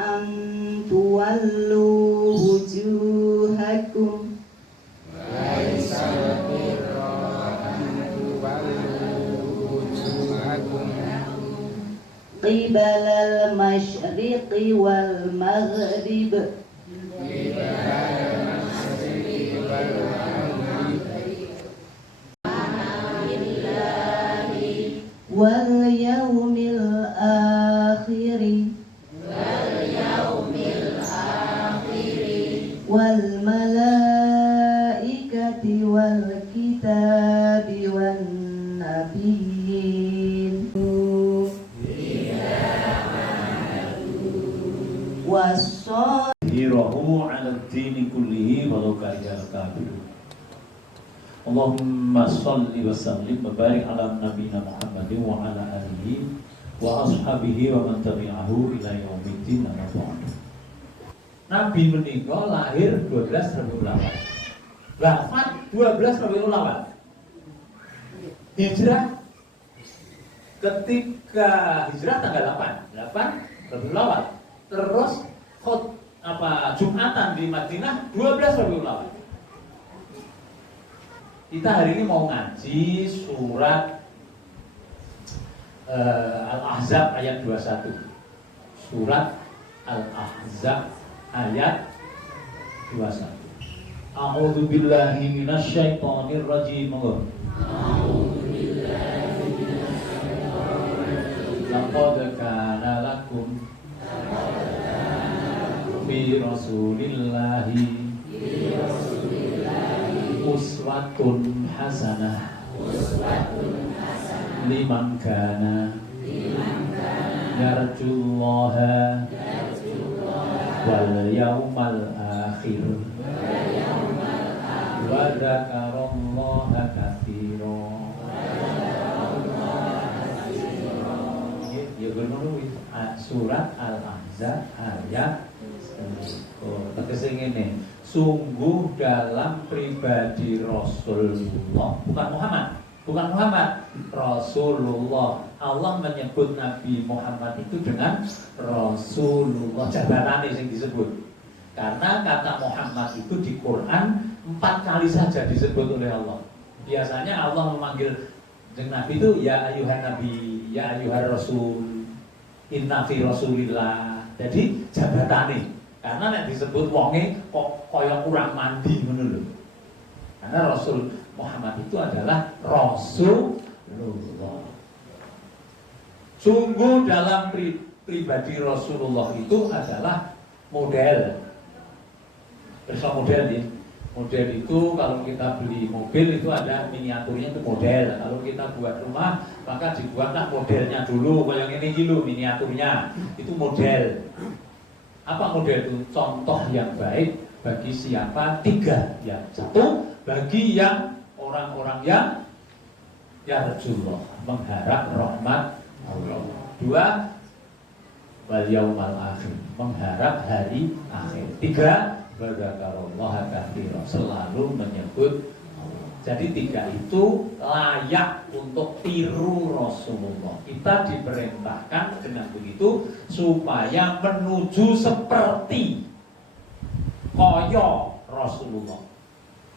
an tuwallu wujuhakum laisal birra an tuwallu wujuhakum qibalal masyriqi wal maghrib wal yaumil akhiri wal malaikati wal kitabi wan nabiyyin Hirahu ala dini kullihi walau karihal kafirun. Allahumma salli wa sallim wa barik ala nabiyina Muhammadin wa ala alihi wa ashabihi wa man tabi'ahu ila yaumiddin. Nabi menikah lahir 12 Rabiul Awal. Wafat 12 Rabiul Awal. Hijrah ketika hijrah tanggal 8 Rabiul Awal. Terus Jumatan di Madinah 12 Rabiul Awal. Kita hari ini mau ngaji surat Al-Ahzab ayat 21. Surat Al-Ahzab ayat 21. A'udzu billahi minasyaitonir rajim. Laqad kana lakum fi rasulillahi uswatun hasanah liman kana yarjullaha wal yawmal akhir wa dzakarallaha katsira. Ya bener surat Al-Ahzab ayat tegese ngene, sungguh dalam pribadi Rasulullah, bukan Muhammad, Rasulullah. Allah menyebut Nabi Muhammad itu dengan Rasulullah, jabatannya yang disebut. Karena kata Muhammad itu di Quran 4 kali saja disebut oleh Allah. Biasanya Allah memanggil Nabi itu ya ayuhan Nabi, ya ayuhan Rasul, inna fi Rasulillah. Jadi jabatannya. Karena nek disebut wonge kok kaya kurang mandi ngono lho. Karena Rasul Muhammad itu adalah Rasulullah. Sungguh dalam pribadi Rasulullah itu adalah model. Bersama model ya. Model itu kalau kita beli mobil itu ada miniaturnya, itu model. Kalau kita buat rumah maka dibuatlah modelnya dulu. Kalau yang ini dulu miniaturnya itu model. Apa model itu? Contoh yang baik bagi siapa? 3 ya. 1 bagi yang orang-orang yang yarjullah, mengharap rahmat Allah. 2 wal yaumal akhir, mengharap hari akhir. 3 wadzakarallaha katsira, selalu menyebut Allah. Jadi 3 itu layak untuk tiru Rasulullah. Kita diperintahkan dengan begitu supaya menuju seperti koyo Rasulullah.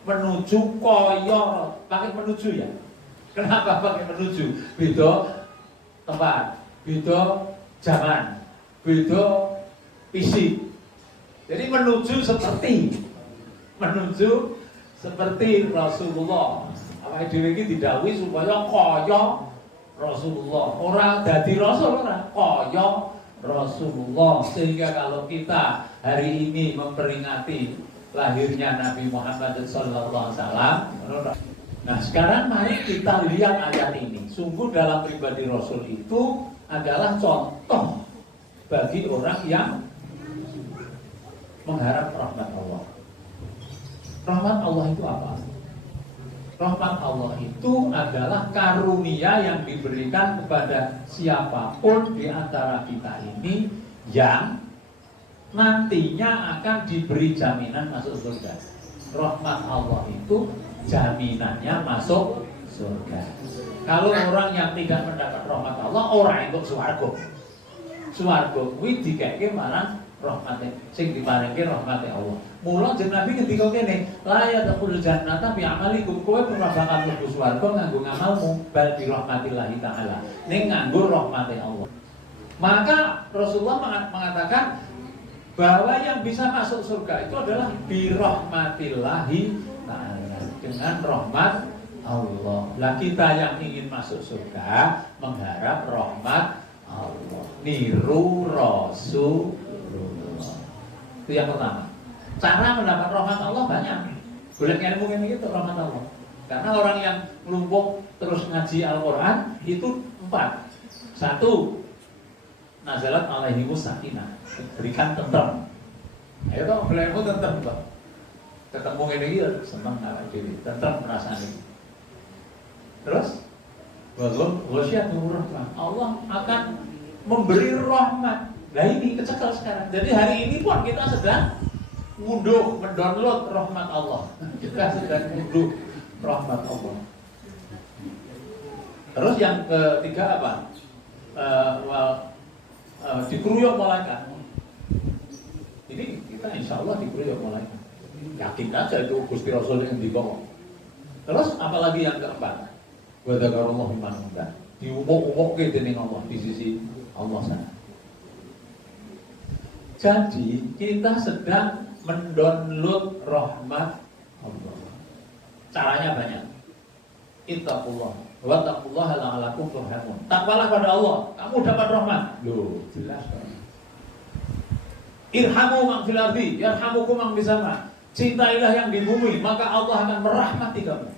Menuju koyo, pakai menuju ya. Kenapa pakai menuju? Beda tempat, beda zaman, beda fisik. Jadi menuju seperti Rasulullah. Awake dhewe iki didhawuhi supaya kaya Rasulullah. Ora dadi rasul, ora kaya Rasulullah. Sehingga kalau kita hari ini memperingati lahirnya Nabi Muhammad sallallahu alaihi wasallam. Nah, sekarang mari kita lihat ayat ini. Sungguh dalam pribadi Rasul itu adalah contoh bagi orang yang mengharap rahmat Allah. Rahmat Allah itu apa? Rahmat Allah itu adalah karunia yang diberikan kepada siapapun di antara kita ini yang nantinya akan diberi jaminan masuk surga. Rahmat Allah itu jaminannya masuk surga. Kalau orang yang tidak mendapat rahmat Allah, orang itu swarga. Swarga kuwi dikeke marang rahmate sing diparingke rahmate Allah. Mula jeneng Nabi ngendika kene, la yadkhulul jannata bi amalikum, kowe ora bakal mlebu swarga nganggo ngamalmu, bal bi rahmatillah taala. Ning nganggo rahmate Allah. Maka Rasulullah mengatakan bahwa yang bisa masuk surga itu adalah bi rahmatillah taala, dengan rahmat Allah. Lah kita yang ingin masuk surga mengharap rahmat Allah, niru Rasulullah. Itu yang pertama. Cara mendapat rahmat Allah banyak. Boleh ilmu ini gitu rahmat Allah. Karena orang yang melumpuk terus ngaji Al-Quran itu 4. 1, nazalat alaihimus sakinah, berikan tentrem. Ayo toh boleh ilmu tentrem toh. Ketemu ini gitu senang awake dhewe, tentrem perasaan ini. Terus Allah akan memberi rahmat. Nah ini kecekel sekarang. Jadi hari ini pun kita sedang mendownload rahmat Allah. Kita sedang mengunduh rahmat Allah. Terus yang ketiga apa? Dikeruyuk malaikat. Ini kita insya Allah dikeruyuk malaikat. Yakin aja itu Gusti Rasul yang dibawa. Terus apalagi yang keempat? Wa dzakarallahu man indah. Diumuk-umukke dening Allah di sisi Allah sana. Jadi kita sedang mendownload rahmat Allah. Caranya banyak. Ittaqullah wa taqullaha la'allakum turhamun. Takwalah pada Allah, kamu dapat rahmat. Loh, jelas kan. Irhamu man fil ardi yarhamukum man fis sama. Cintailah yang di bumi, maka Allah akan merahmati kamu.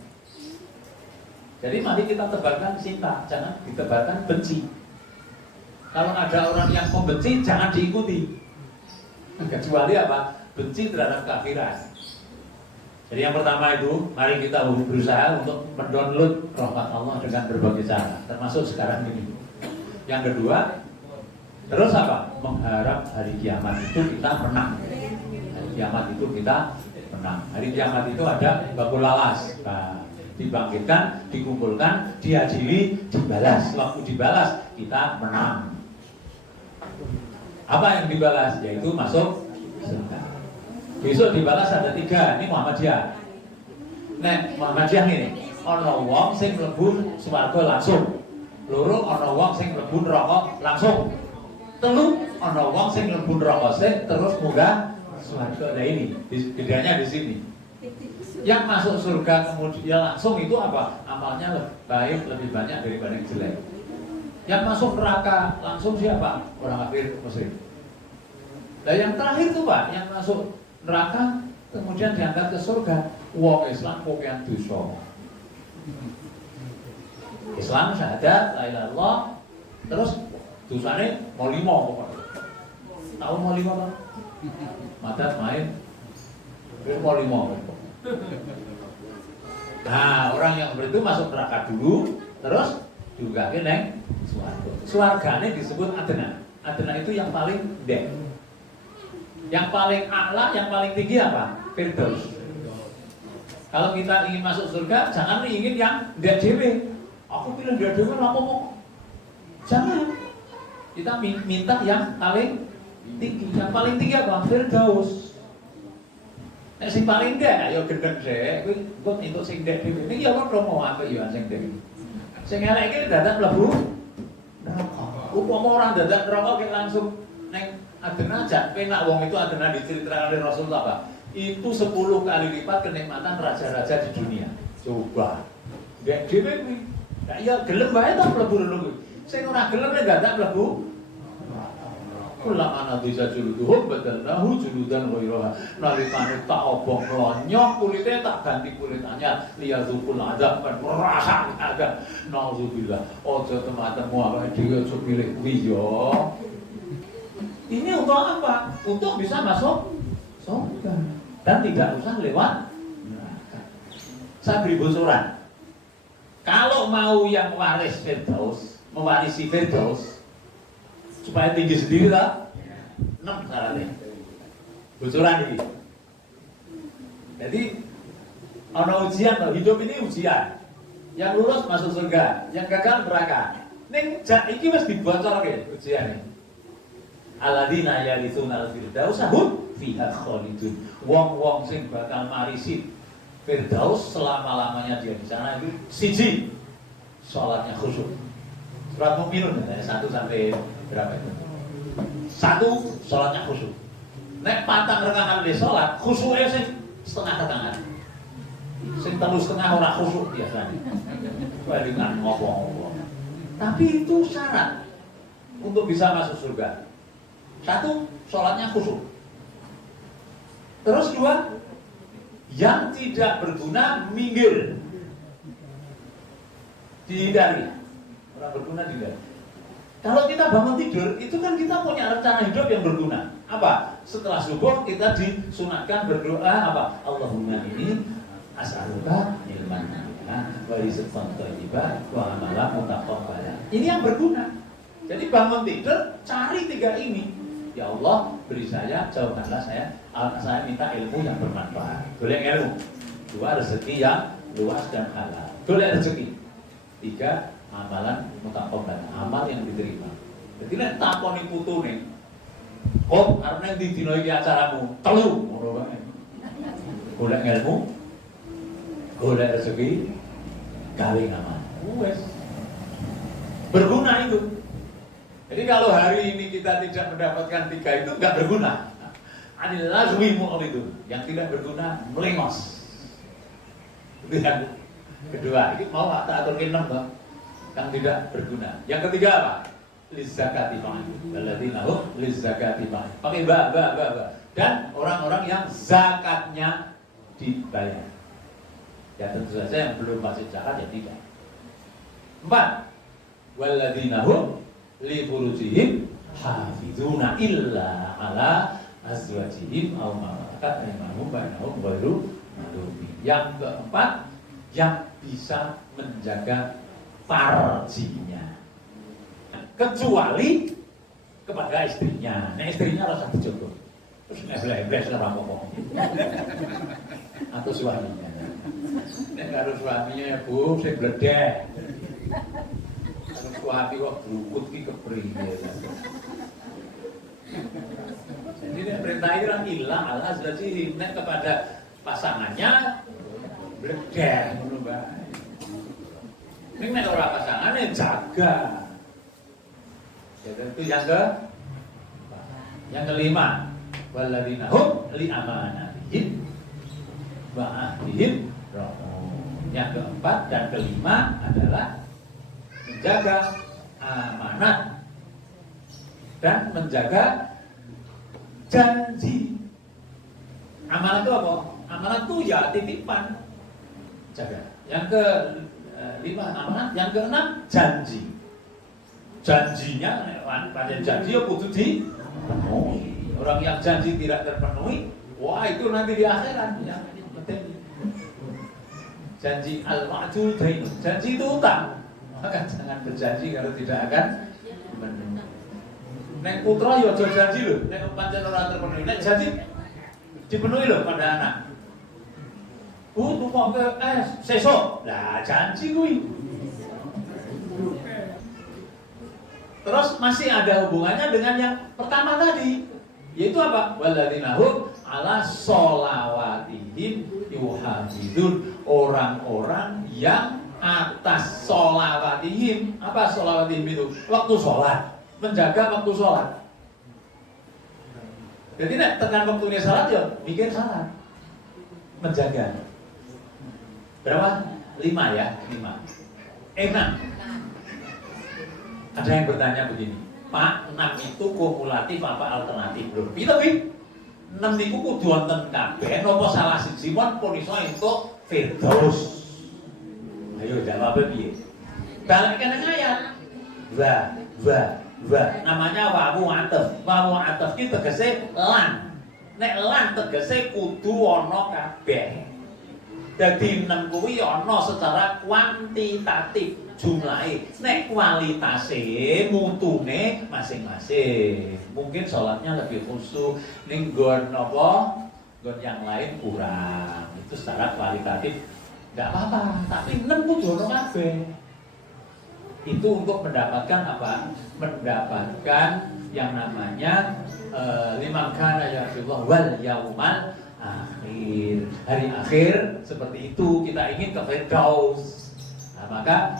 Jadi mari kita tebarkan cinta, jangan ditebarkan benci. Kalau ada orang yang membenci, jangan diikuti. Kecuali apa? Benci terhadap kafiran. Jadi yang pertama itu, mari kita berusaha untuk mendownload rahmat Allah dengan berbagai cara, termasuk sekarang ini. Yang kedua, terus apa? Mengharap hari kiamat itu kita menang. Hari kiamat itu kita menang. Hari kiamat itu ada bakul lalas. Nah, dibangkitkan, dikumpulkan, diadili, dibalas. Waktu dibalas, kita menang. Apa yang dibalas? Yaitu masuk surga. Besok dibalas ada 3. Ini Muhammadiyah. Nek Muhammadiyah ini, ana wong sing mlebu swarga langsung. 2 ana wong sing mlebu neraka langsung. 3 ana wong sing mlebu neraka terus munggah swarga. Nah ini bedanya di sini. Yang masuk surga kemudian langsung itu apa? Amalnya lebih baik, lebih banyak daripada yang jelek. Yang masuk neraka langsung siapa? Orang kafir musyrik. Nah yang terakhir tuh Pak, yang masuk neraka kemudian diangkat ke surga, wong Islam pokoke dosa. Islam syahadat la ilaha illallah, terus dosane mau 5 pokoknya. Tahu mau 5 Pak? Madat main. Terus mau 5. Nah, orang yang seperti itu masuk neraka dulu, terus juga neng swarga. Swargane disebut Adna. Adna itu yang paling dek. Yang paling a'la, yang paling tinggi apa? Firdaus. Kalau kita ingin masuk surga, jangan ingin yang dek dewe. Aku pilih dek dewe apa-apa. Jangan. Kita minta yang paling tinggi. Yang paling tinggi apa? Firdaus. Nek sing paling ndek ayo gendeng sik, kuwi engko entuk sing ndek dhewe. Niki ya padha mau apik ya sing ndek. Sing elek iki dadak mlebu neraka. Upama orang dadak neraka ki langsung ning adena aja penak wong itu adena diceritakan oleh Rasulullah Pak. Itu 10 kali lipat kenikmatan raja-raja di dunia. Coba. Ndek dhewe kuwi. Lah ya gelem wae to mlebu kuwi. Sing ora gelem nek dadak mlebu ulama bisa juluduhum badalnahu juludan ghairaha. Nalikane tak obong mlonyok kulite tak ganti kulit anyar liyazukul azab kan merasa ada. Nauzubillah. Ojo teman-teman awake dhewe ojo milih kuwi yo. Ini untuk apa? Untuk bisa masuk surga dan tidak usah lewat neraka. Saya beri bocoran. Kalau mau yang waris Firdaus, mewarisi Firdaus supaya tinggi sendiri lah 6 syaratnya bocoran ini. Jadi ada ujian loh, hidup ini ujian. Yang lulus masuk surga, yang gagal neraka. Ning jak iki wis dibocorke ujian ini. alladzina yarithunal firdaus hum fiha khalidun. Wong-wong sing bakal marisi firdaus selama-lamanya dia di sana itu siji salatnya khusyuk. Surat Mukminun 1 sampai berapa itu? 1 salatnya khusyuk. Nek patang rakaat di salat khusyuke sing setengah rakaat. Sing 3,5 ora khusyuk biasanya. Palingan ngopo-ngopo. Tapi itu syarat untuk bisa masuk surga. 1, sholatnya khusyuk. Terus 2, yang tidak berguna minggir, dihindari. Orang berguna dihindari. Kalau kita bangun tidur, itu kan kita punya rencana hidup yang berguna. Apa? Setelah subuh kita disunatkan berdoa apa? Allahumma ini as'aluka ilman nafi'an wa rizqan thayyiban wa amalan mutaqabbalan. Ini yang berguna. Jadi bangun tidur cari 3 ini. Ya Allah, beri saya, jauhkanlah saya minta ilmu yang bermanfaat. Golek ilmu. 2, rezeki yang luas dan halal. Golek rezeki. 3, amalan mutaqabbalan, amal yang diterima. Jadi nek takoni putune, "Kok arep ndi dina iki acaramu?" Telu ngono wae. Golek ilmu, golek rezeki, gawe ngamal. Wes. Berguna itu. Jadi kalau hari ini kita tidak mendapatkan 3 itu enggak berguna. Anil lazwi mu'ridun, yang tidak berguna melengos. Itu yang kedua. Ini mau tak aturke 6 toh. Yang tidak berguna. Yang ketiga apa? Lizzakati fa'il. Alladzina hum lizzakati fa'il. Pakai ba. Dan orang-orang yang zakatnya dibayar. Ya tentu saja yang belum wajib zakat ya tidak. 4. Walladzina hum li furujihim hafizuna illa ala azwajihim aw ma malakat aymanuhum bainahum ghairu malumin. Yang keempat, yang bisa menjaga farjinya kecuali kepada istrinya. Nah istrinya rasa dijogo. Terus neblek-neblek ora apa-apa. Atau suaminya. Nek karo suaminya ya Bu, sing bledek. Suami kok berukut ki kepriye. Jadi nek perintah iki ora ilang ala azwaji nek kepada pasangannya bledek ngono bae. Nek nek ora pasangane jaga. Ya itu yang kelima, walladzina hum li amanatihim wa ahdihim ra'un. Yang keempat dan kelima adalah menjaga amanat dan menjaga janji. Amanat itu apa? Amanat itu ya titipan. Jaga. Yang ke-5 amanat, yang ke-6 janji. Janjinya pada janji ya kudu dipenuhi. Orang yang janji tidak terpenuhi, wah itu nanti di akhirat yang penting. Janji al-wa'du dain. Janji itu utang. Maka jangan berjanji kalau tidak akan memenuhi. Nek putra ya aja janji lho, nek pancen ora terpenuhi. Nek janji dipenuhi lho pada anak. Bu, tukoke sesuk. Lah janji kuwi. Terus masih ada hubungannya dengan yang pertama tadi, yaitu apa? Walladzina hum ala sholawatihim yuhafizun. Orang-orang yang atas sholawatihim. Apa sholawatihim itu? Waktu sholat, menjaga waktu sholat. Jadi nek tekan waktunya sholat ya mikir sholat, menjaga. Berapa? 5 ya? 5. 6. Ada yang bertanya begini, Pak, 6 itu kumulatif apa alternatif? Belum. Itu wi. 6 itu kudu wonten kabeh napa salah siji pun iso entuk firdaus. Ayo jawab piye? Balik kene ayat. Wa. Namanya wawu atef. Wawu atef ki tegese lan. Nek lan tegese kudu ana kabeh. Dadi 6 kuwi ana secara kuantitatif jumlahe. Nek kualitase mutune masing-masing. Mungkin sholatnya lebih khusyuk, ning nggon apa? Nggon yang lain kurang. Itu secara kualitatif enggak apa-apa, tapi 6 kudu ana kabeh. Itu untuk mendapatkan apa? Mendapatkan yang namanya liman kana yarjullah wal yaumal akhir. Hari akhir seperti itu kita ingin ke Firdaus. Nah, maka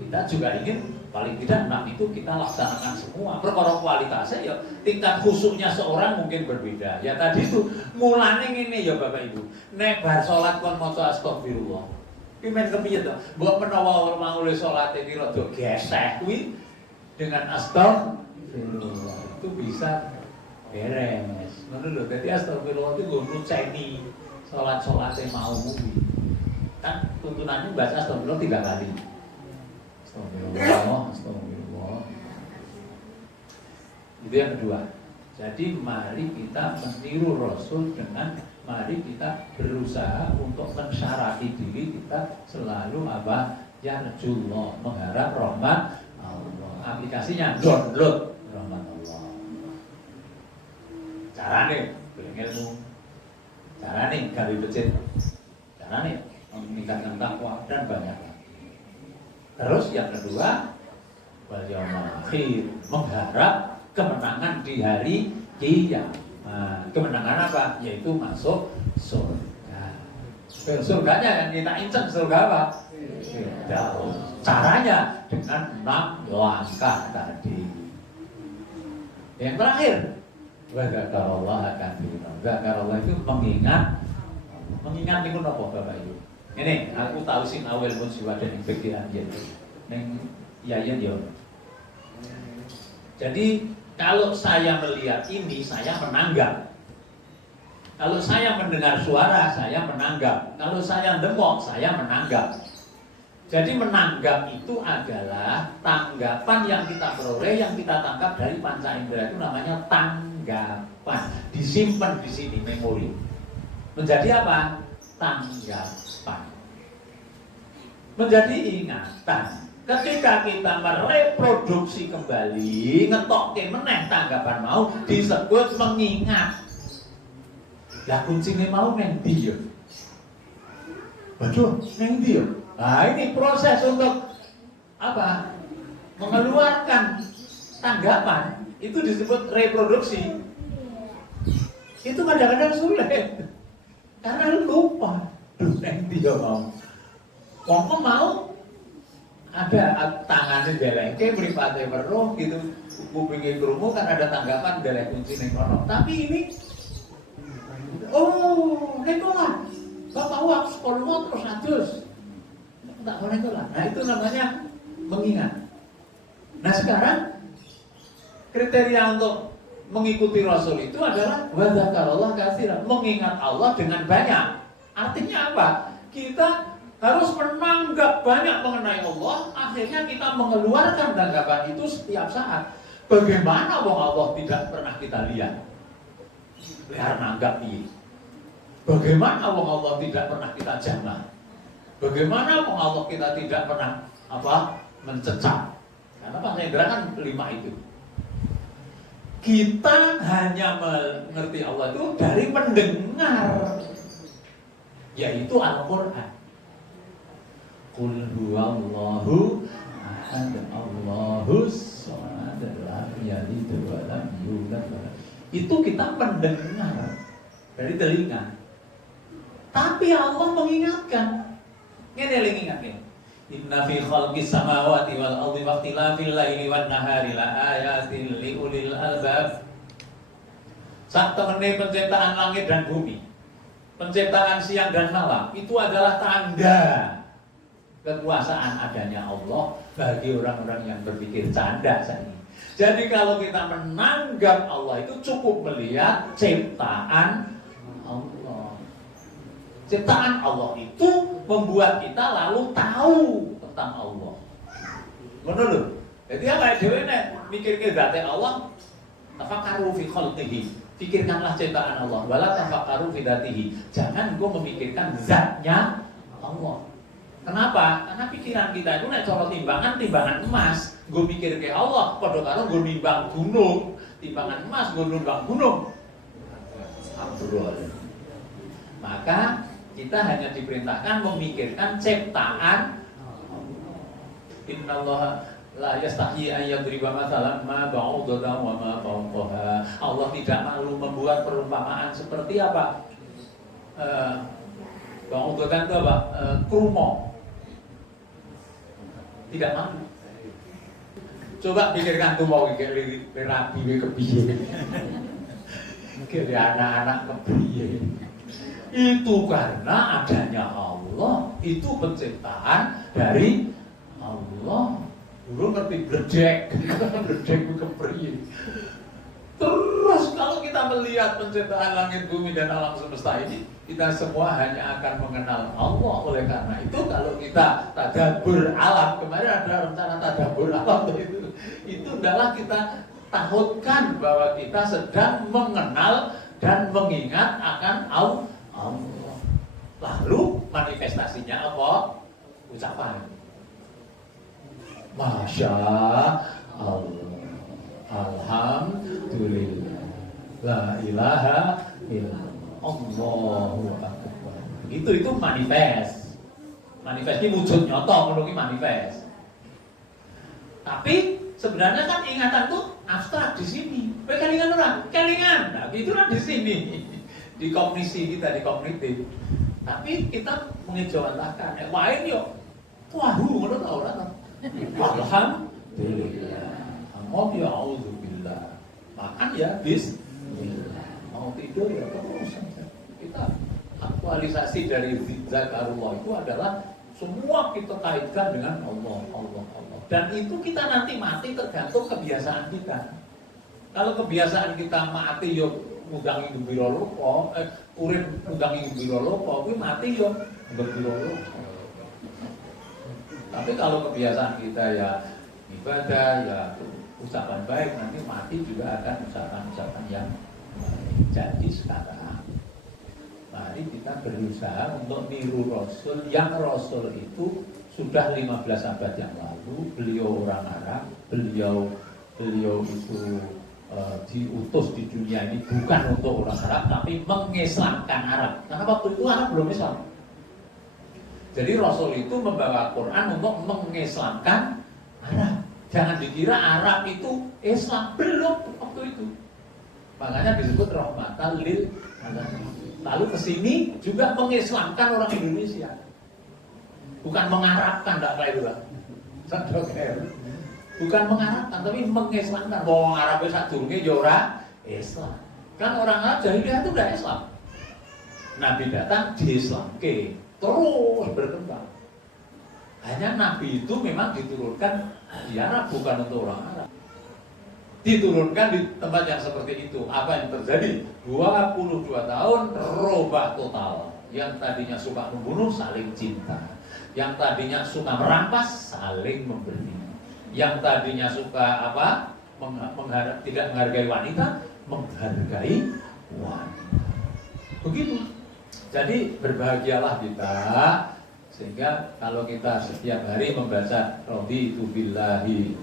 kita juga ingin paling tidak 6 itu kita laksanakan semua. Perkara kualitasnya ya tingkat khusyuknya seorang mungkin berbeda. Ya tadi itu mulane ngene ya Bapak Ibu. Nek bar salat kon maca astagfirullah. Ki men kepiye to? Mbok menawa mau le salate ki rada geseh kuwi dengan astagfirullah itu bisa beres. Ngono lho. Dadi astagfirullah itu nggo nuceni salat-salate mau kuwi. Kan tuntunannya baca astagfirullah 3 kali. Astagfirullah, astagfirullah. Itu yang kedua. Jadi mari kita meniru Rasul dengan mari kita berusaha untuk mensyarati diri kita selalu apa? Yarjullah, mengharap rahmat Allah. Aplikasinya download rahmat Allah. Carane golek ilmu. Carane gawe becik. Carane meningkatkan takwa dan banyak lagi. Terus yang kedua, wal yaumil akhir, mengharap kemenangan di hari kiamat. Nah, kemenangan apa? Yaitu masuk surga. Surganya kan kita inceng surga apa? Caranya dengan 6 langkah tadi. Yang terakhir, wa dzakarallah katsiran. Dzakarallah itu mengingat niku napa Bapak Ibu? Ini aku tahu sing awal pun siwa dan pikiran yen. Neng yayan yo. Jadi kalau saya melihat ini saya menanggap. Kalau saya mendengar suara saya menanggap. Kalau saya demok saya menanggap. Jadi menanggap itu adalah tanggapan yang kita peroleh, yang kita tangkap dari panca indera itu namanya tanggapan. Disimpan di sini memori. Menjadi apa? Tanggapan. Menjadi ingatan. Ketika kita mereproduksi kembali, ngetokke meneh tanggapan mau disebut mengingat. Lah kuncinya mau neng ndi yo? Waduh, neng ndi yo? Nah, ini proses untuk apa? Mengeluarkan tanggapan itu disebut reproduksi. Itu kadang-kadang sulit. Karena lupa. Duh, neng ndi yo mau? Wong mau ada tangannya deleke mripate weruh gitu, kupinge krungu kan ada tanggapan delek kunci ning kono. Tapi ini oh, nekolah. Bapak wak sekolah terus adus. Tak boleh nekolah. Nah, itu namanya mengingat. Nah, sekarang kriteria untuk mengikuti Rasul itu adalah wa dzakarallah katsiran, mengingat Allah dengan banyak. Artinya apa? Kita harus menanggap banyak mengenai Allah, akhirnya kita mengeluarkan tanggapan itu setiap saat. Bagaimana wong Allah tidak pernah kita lihat? Lihat nanggap ini. Bagaimana wong Allah tidak pernah kita jamah? Bagaimana wong Allah kita tidak pernah mencecak? Karena Pak Hendra kan 5 itu. Kita hanya mengerti Allah itu dari mendengar, yaitu Al-Quran. Qul huwallahu ahad Allahus samad lam yalid wa lam yulad. Itu kita mendengar dari telinga. Tapi Allah mengingatkan. Ngene lagi ingatke. Inna fi khalqis samawati wal ardi wa ikhtilafil laili wan nahari la ayatin li ulil albab. Sak temene penciptaan langit dan bumi, penciptaan siang dan malam itu adalah tanda kekuasaan adanya Allah bagi orang-orang yang berpikir canda saja. Jadi kalau kita menanggap Allah itu cukup melihat ciptaan Allah. Ciptaan Allah itu membuat kita lalu tahu tentang Allah. Menurut. Jadi apa dhewe nek mikir-mikir zate Allah, tafakkaru fi khalqihi. Pikirkanlah ciptaan Allah, wala tafakkaru fi dzatihi. Jangan engkau memikirkan zatnya Allah. Kenapa? Karena pikiran kita itu nek cara timbangan emas, gue mikir ke Allah, padha karo gue nimbang gunung, timbangan emas gue nimbang gunung. Abdul. Maka kita hanya diperintahkan memikirkan ciptaan Allah. Innallaha La yastahi an yadriba mathalan ma ba'udatan wa ma fawqaha. Allah tidak malu membuat perumpamaan seperti apa? Ba'udatan itu apa? Krumo. Tidak malu. Coba pikirkan tuh mau rabi kepiye. Mungkin anak-anak kepiye. Itu karena adanya Allah, itu penciptaan dari Allah. Dulu ngerti bledek, bledek itu kepriye. Terus kalau kita melihat penciptaan langit bumi dan alam semesta ini, kita semua hanya akan mengenal Allah. Oleh karena itu kalau kita tadabbur alam, kemarin ada rencana tadabbur alam itu adalah kita tahutkan bahwa kita sedang mengenal dan mengingat akan Allah. Lalu manifestasinya apa? Ucapan. Masya Allah, alhamdulillah, la ilaha illallah, Allahu akbar. Itu manifest. Manifest ini wujud nyata, menurut manifest. Tapi sebenarnya kan ingatan tuh abstrak di sini. Kelingan orang, kelingan. Nah, itu kan di sini. Di kognisi kita, di kognitif. Tapi kita mengejawantahkan. Main yuk. Waduh, menurut orang. Alhamdulillah. Ngomong ya auzubillah. Makan ya bismillah. Mau tidur ya terus. Kita aktualisasi dari zakarullah itu adalah semua kita kaitkan dengan Allah. Dan itu kita nanti mati tergantung kebiasaan kita. Kalau kebiasaan kita mati yo ngudangi gembira lupa, urip ngudangi gembira lupa, kuwi mati yo gembira lupa. Tapi kalau kebiasaan kita ya ibadah, ya ucapan baik, nanti mati juga akan ucapan-ucapan yang baik. Jadi sekarang mari kita berusaha untuk niru Rasul. Yang Rasul itu sudah 15 abad yang lalu, beliau orang Arab, beliau itu diutus di dunia ini bukan untuk orang Arab, tapi mengislamkan Arab. Karena waktu itu Arab belum Islam. Jadi Rasul itu membawa Quran untuk mengislamkan Arab. Jangan dikira Arab itu Islam, belum waktu itu. Makanya disebut rahmatan lil alamin. Lalu kesini juga mengislamkan orang Indonesia. Bukan mengarabkan, tidak kayak itu lah. Bukan mengarabkan, tapi mengislamkan. Bahwa Arab itu sadurunge ora Islam. Kan orang Arab jahiliyah itu udah Islam. Nabi datang diislamke. Terus berkembang. Hanya Nabi itu memang diturunkan di Arab, bukan untuk orang Arab. Diturunkan di tempat yang seperti itu. Apa yang terjadi? 22 tahun robah total. Yang tadinya suka membunuh saling cinta. Yang tadinya suka merampas saling memberi. Yang tadinya suka apa? Tidak menghargai wanita, menghargai wanita. Begitu. Jadi berbahagialah kita, sehingga kalau kita setiap hari membaca raditu billahi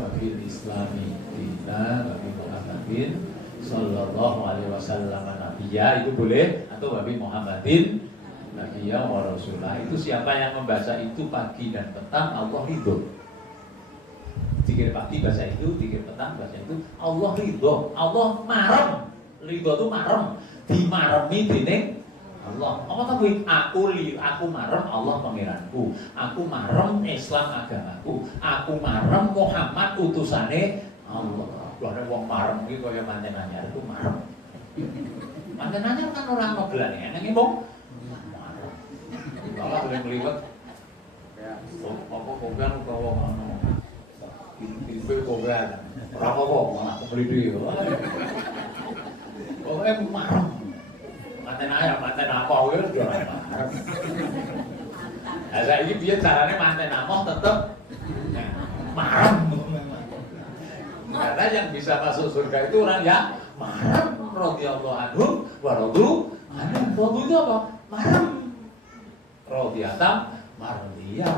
wa bil islami dina wa bi Muhammadin sallallahu alaihi wasallam nabiyya, itu boleh, atau wa bi Muhammadin nabiyya wa rasulah. Itu siapa yang membaca itu pagi dan petang, Allah ridho. Zikir pagi baca itu, zikir petang baca itu, Allah ridho. Allah marem. Ridho itu marem. Dimaremi dening Allah. Apa kuwi? Aku marem Allah pangeranku. Aku marem Islam agamaku. Aku marem Muhammad utusane Allah. Lho nek wong marem iki kaya manten anyar itu marem. Manten anyar kan ora ono gelane, nang mung marem. Malah boleh meliwat. Ya, apa kogan utawa ono. Iki kogan. Ora apa-apa, malah kebeli yo. Pokoknya marem. Manten ayam, manten apa ya udah marem. Nah, saiki piye carane manten amoh tetep marem. Karena yang bisa masuk surga itu orang yang marem, radhiyallahu anhu wa radu anhu. Radu itu apa? Marem. Radhiyatam mardiya.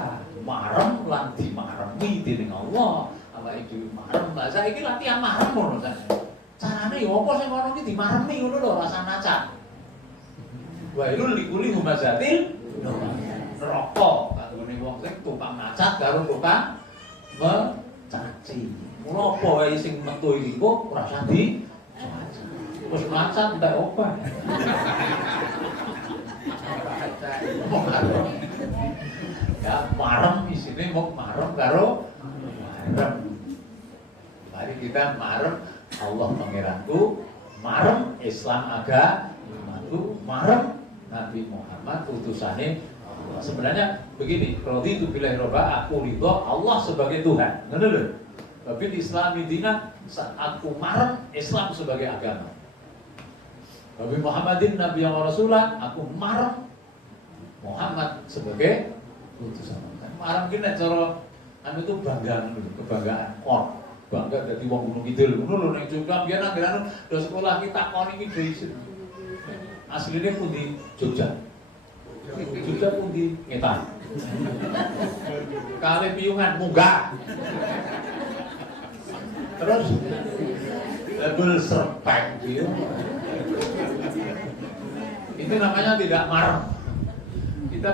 Marem lan dimaremi dening Allah. Apa itu marem? Lah saiki latihan marem ngono saja. Carane ya apa sing ngono iki dimaremi ngono lho, rasane acan. Wa ilul likuli humazatil neraka. Katune wong sing tukang macat karo tukang mencaci. Menapa wae sing metu iki kok ora usah di wis macan entek obat. Ya marem isine mau marem karo marem. Mari kita marem Allah pangeranku, marem Islam agamaku, marem Nabi Muhammad utusane Allah. Sebenarnya begini, raditu billahi robba, aku ridho Allah sebagai Tuhan. Ngono lho. Wabil Islami dina, aku marem Islam sebagai agama. Nabi Muhammadin Nabi yang Rasulah, aku marem Muhammad sebagai utusan. Marem ki nek cara anu itu bangga dulu, kebanggaan. Bangga dadi wong Gunung Kidul. Ngono lho ning Jogja biyen anggaran do sekolah kita kon iki dhewe. Asline pundi Jogja. Jogja pundi Ngetan. Kali Piyungan munggah. Terus label serpek gitu. Itu namanya tidak marah. Kita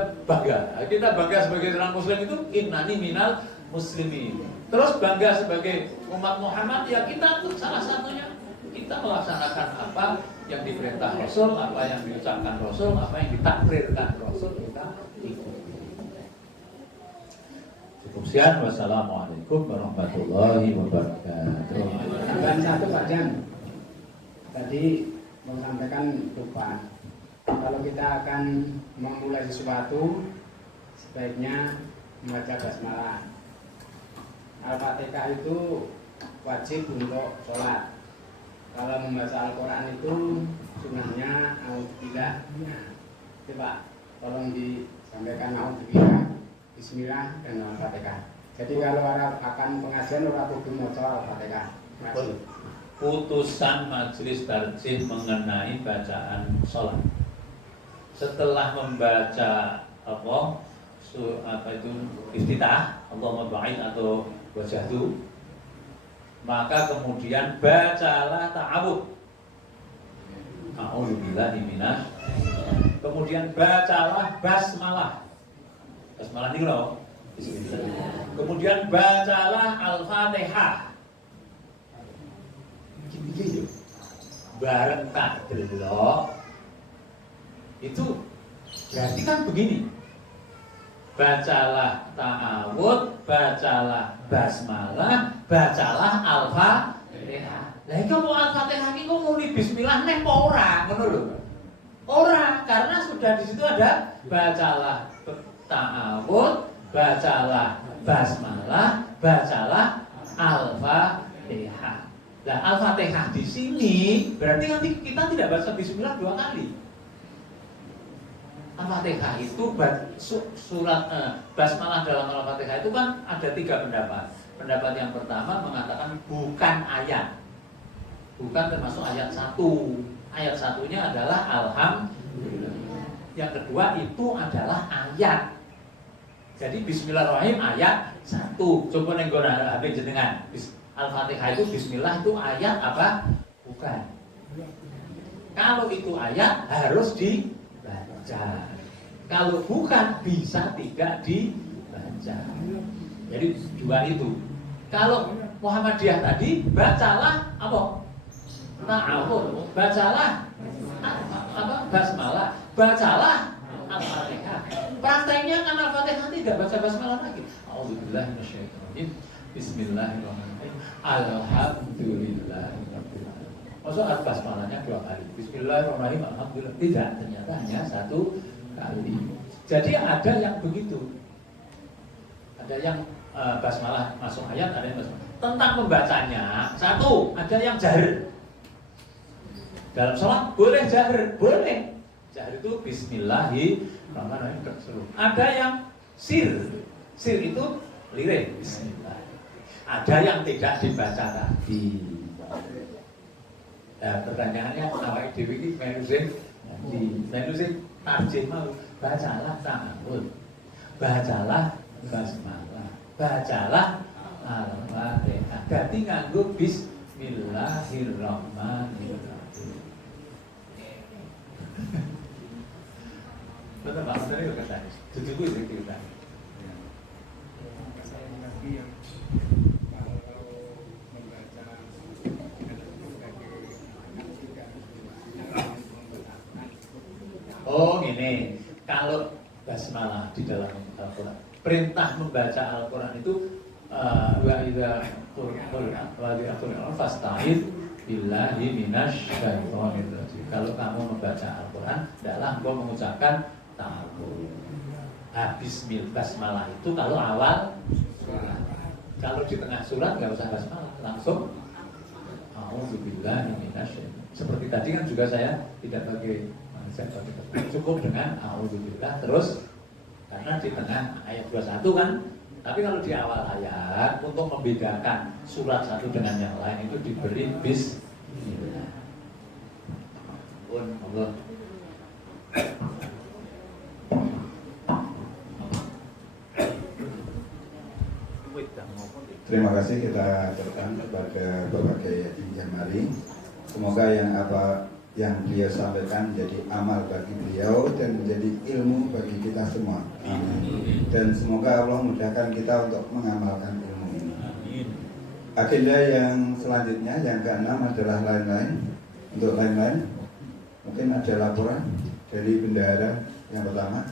bangga sebagai seorang muslim itu innani minal muslimin. Terus bangga sebagai umat Muhammad ya kita tuh salah satunya kita melaksanakan apa yang diperintah Rasul, apa yang diucapkan Rasul, apa yang ditakrirkan Rasul kita ikut. Cukup sekian. Wassalamualaikum warahmatullahi wabarakatuh. Dan satu Pak Jan, tadi mau sampaikan lupa. Kalau kita akan memulai sesuatu, sebaiknya membaca basmalah. Al-Fatihah itu wajib untuk sholat. Kalau membaca Al-Quran itu sunnahnya A'udzubillah. Itu Pak, tolong disampaikan A'udzubillah, Bismillah dan Al-Fatihah. Jadi kalau akan pengajian orang kudu maca Al-Fatihah. Putusan majelis tarjih mengenai bacaan sholat. Setelah membaca apa itu iftitah, Allahumma ba'id atau wajahdu, maka kemudian bacalah ta'awud. A'udzubillahi minasy. Kemudian bacalah basmalah. Basmalah ini loh. Kemudian bacalah Al-Fatihah. Gini bareng tak delok. Itu berarti kan begini. Bacalah ta'awud, bacalah basmalah, bacalah Al-Fatihah. Lah iki kok Al-Fatihah iki kok muni bismillah neh apa ora, ngono lho. Ora, karena sudah di situ ada bacalah ta'awud, bacalah basmalah, bacalah Al-Fatihah. Nah, Al-Fatihah di sini berarti nanti kita tidak baca bismillah 2 kali. Al-Fatihah itu surat basmalah dalam Al-Fatihah itu kan ada 3 pendapat. Pendapat yang pertama mengatakan bukan ayat. Bukan termasuk ayat 1. Ayat satunya adalah Alhamdulillah. Yang kedua itu adalah ayat. Jadi Bismillahirrahmanirrahim ayat 1. Coba nenggon HP jenengan. Al-Fatihah itu Bismillah itu ayat apa? Bukan. Kalau itu ayat harus dibaca. Kalau bukan bisa tidak dibaca. Jadi 2 itu. Kalau Muhammadiyah tadi bacalah apa? Ta'awud. Bacalah apa? Basmalah. Bacalah Al-Fatihah. Prakteknya kan Al-Fatihah tidak baca basmalah lagi. A'udzubillahi minasyaitonir. Bismillahirrahmanirrahim. Alhamdulillahirabbil alamin. Maksud basmalahnya 2 kali. Bismillahirrahmanirrahim. Alhamdulillah. Tidak, ternyata hanya 1 kali. Jadi ada yang begitu. Ada yang basmalah masuk ayat, ada yang basmalah. Tentang pembacanya, 1, ada yang jahar. Dalam sholat boleh jahar, boleh. Jahar itu Bismillahirrahmanirrahim. Ada yang sir. Sir itu lirik Bismillah. Ada yang tidak dibaca tadi. Nah, pertanyaannya awake dhewe iki melu sing tarjih mau bacalah ta'awud. Bacalah basmalah. Bacalah Al-Fatihah. Dadi nganggo Bismillahirrahmanirrahim. Betul Pak, tadi kata. Tujuku itu kita. Oh ini, kalau basmalah di dalam Al-Quran, perintah membaca Al-Quran itu wa idza quri'atul fasta'id billahi minasyaitonir rajim. Kalau kamu membaca Al-Quran, hendaklah engkau mengucapkan ta'awudz. Habis basmalah itu kalau awal surat. Kalau di tengah surat nggak usah basmalah, langsung a'udzubillahi minasyaitonir. Seperti tadi kan juga saya tidak pakai cukup dengan a'udzubillah terus karena di tengah ayat 21 kan. Tapi kalau di awal ayat untuk membedakan surat satu dengan yang lain itu diberi bismillah. Allah. Terima kasih kita aturkan kepada Bapak Kiai Haji Jamali. Semoga yang beliau sampaikan menjadi amal bagi beliau dan menjadi ilmu bagi kita semua. Amin. Dan semoga Allah mudahkan kita untuk mengamalkan ilmu ini. Amin. Agenda yang selanjutnya yang keenam adalah lain-lain. Untuk lain-lain mungkin ada laporan dari bendahara yang pertama.